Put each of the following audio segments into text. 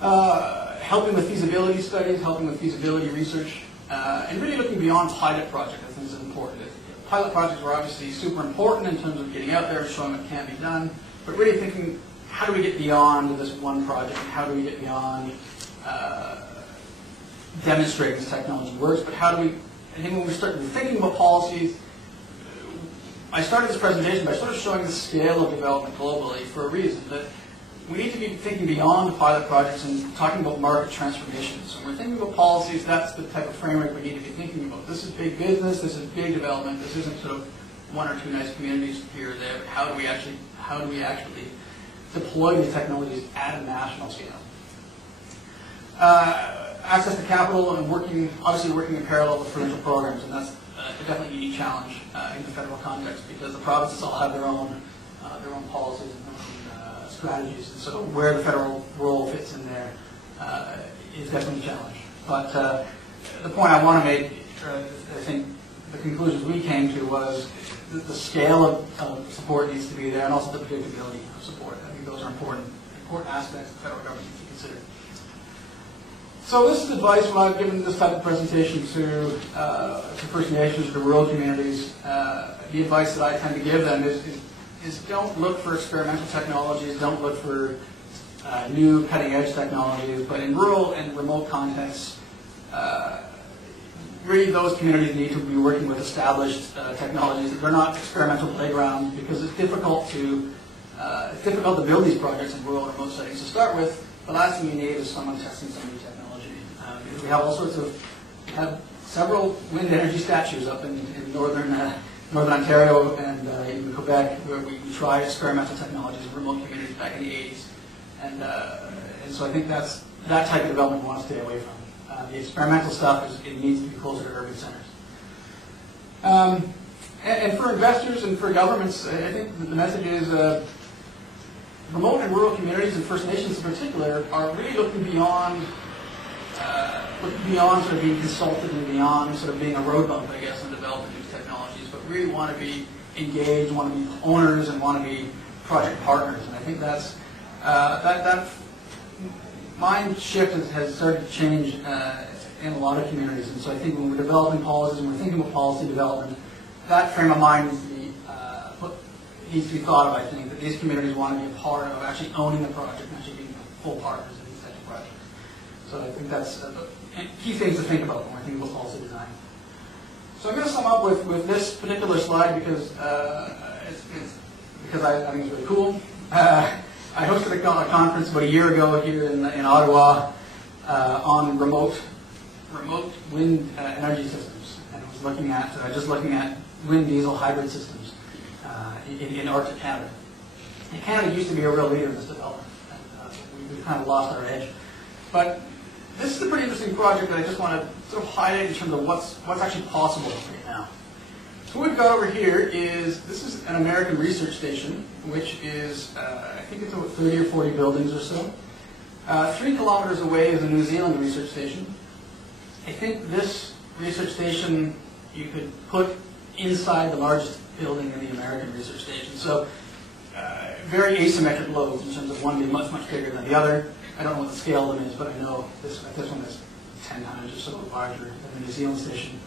helping with feasibility studies, helping with feasibility research, and really looking beyond pilot projects. I think is important. Pilot projects are obviously super important in terms of getting out there and showing what can be done, but really thinking, how do we get beyond this one project, and how do we get beyond demonstrating this technology works, but how do we, I think when we start thinking about policies, I started this presentation by sort of showing the scale of development globally for a reason, that we need to be thinking beyond pilot projects and talking about market transformations. So when we're thinking about policies, that's the type of framework we need to be thinking about. This is big business, this is big development, this isn't sort of one or two nice communities here or there, but how do we actually deploy these technologies at a national scale? Access to capital and obviously working in parallel with provincial programs, and that's definitely a unique challenge in the federal context because the provinces all have their own policies and strategies, and so where the federal role fits in there is definitely a challenge. But the point I want to make, I think the conclusions we came to was the scale of support needs to be there, and also the predictability of support. I think those are important aspects the federal government needs to consider. So this is advice when I've given this type of presentation to First Nations, to rural communities. The advice that I tend to give them is don't look for experimental technologies, don't look for new cutting-edge technologies, but in rural and remote contexts, really those communities need to be working with established technologies. They're not experimental playgrounds because it's difficult to build these projects in rural and remote settings to start with. The last thing you need is someone testing some new technology. Because we have all sorts of, we have several wind energy statues up in northern Ontario and even Quebec where we tried experimental technologies in remote communities back in the 80s. And so I think that's that type of development we want to stay away from. The experimental stuff, it needs to be closer to urban centers. And for investors and for governments, I think the message is remote and rural communities and First Nations in particular are really looking beyond sort of being consulted and beyond sort of being a road bump, I guess, in developing these technologies, but really want to be engaged, want to be owners, and want to be project partners. And I think that's that mind shift has started to change in a lot of communities. And so I think when we're developing policies, when we're thinking about policy development, that frame of mind needs to be thought of. I think that these communities want to be a part of actually owning the project and actually being full partners in these types of projects. So I think that's key things to think about when we're thinking about policy design. So I'm going to sum up with this particular slide because I think it's really cool. I hosted a conference about a year ago here in Ottawa on remote wind energy systems, and I was looking at wind diesel hybrid systems in Arctic Canada. And Canada used to be a real leader in this development, and we've kind of lost our edge. But this is a pretty interesting project that I just want to sort of highlight in terms of what's actually possible right now. So what we've got over here this is an American research station, which is, I think it's about 30 or 40 buildings or so. 3 kilometers away is a New Zealand research station. I think this research station you could put inside the largest building in the American research station. So very asymmetric loads in terms of one being much, much bigger than the other. I don't know what the scale of them is, but I know this one is 10 times or so larger than the New Zealand station.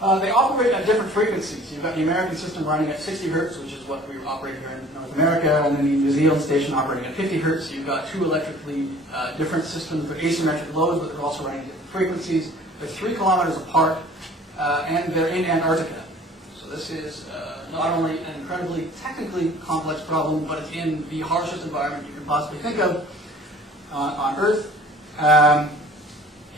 They operate at different frequencies. You've got the American system running at 60 hertz, which is what we operate here in North America, and then the New Zealand station operating at 50 hertz. You've got two electrically different systems with asymmetric loads, but they're also running at different frequencies. They're 3 kilometers apart, and they're in Antarctica. So this is not only an incredibly technically complex problem, but it's in the harshest environment you can possibly think of on Earth.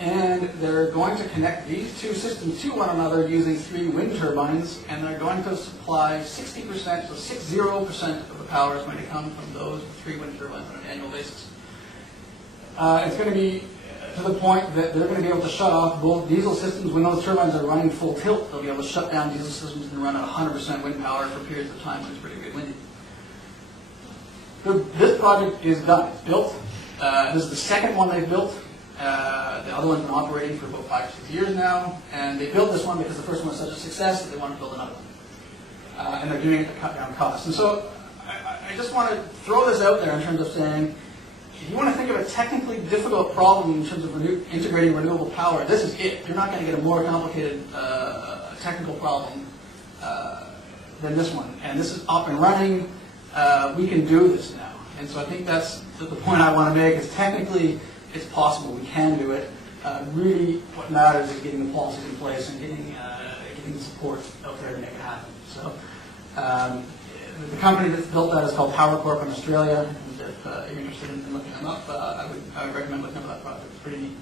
And they're going to connect these two systems to one another using 3 wind turbines, and they're going to supply 60%, so 60% of the power is going to come from those 3 wind turbines on an annual basis. It's going to be to the point that they're going to be able to shut off both diesel systems. When those turbines are running full tilt, they'll be able to shut down diesel systems and run at 100% wind power for periods of time when it's pretty good windy. This project is done. It's built. This is the second one they've built. The other one's been operating for about 5 or 6 years now, and they built this one because the first one was such a success that they wanted to build another one. And they're doing it to cut down costs. And so I just want to throw this out there in terms of saying, if you want to think of a technically difficult problem in terms of integrating renewable power, this is it. You're not going to get a more complicated technical problem than this one. And this is up and running. We can do this now. And so I think that's the point I want to make is technically it's possible. We can do it. Really what matters is getting the policies in place and getting the support out there to make it happen. So the company that's built that is called Power Corp in Australia. And if you're interested in looking them up, I would recommend looking up that project. It's pretty neat.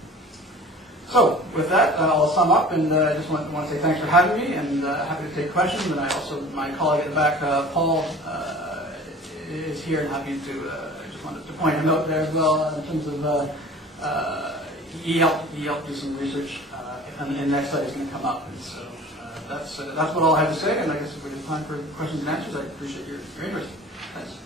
So with that, I'll sum up, and I just want to say thanks for having me, and happy to take questions. And I also, my colleague at the back, Paul, is here, and happy to. I just wanted to point him out there as well in terms of he helped do some research, and the next slide is going to come up. And so that's what all I have to say. And I guess if we have time for questions and answers, I appreciate your interest. Thanks.